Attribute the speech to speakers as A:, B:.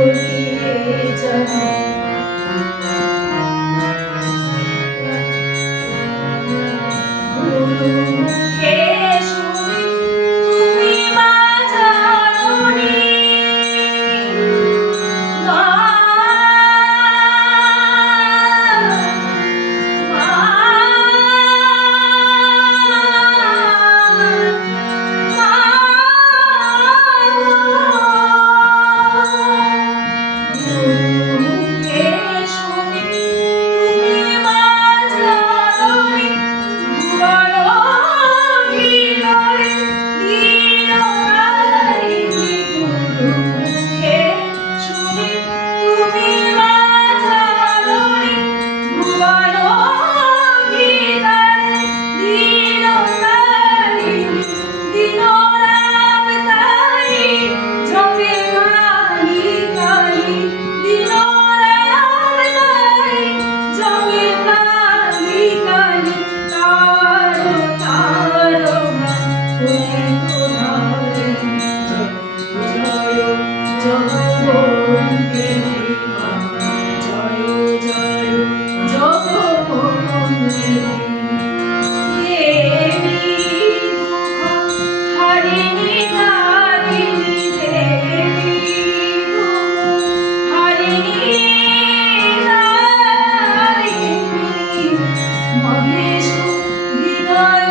A: Creator Mahesh Hridoy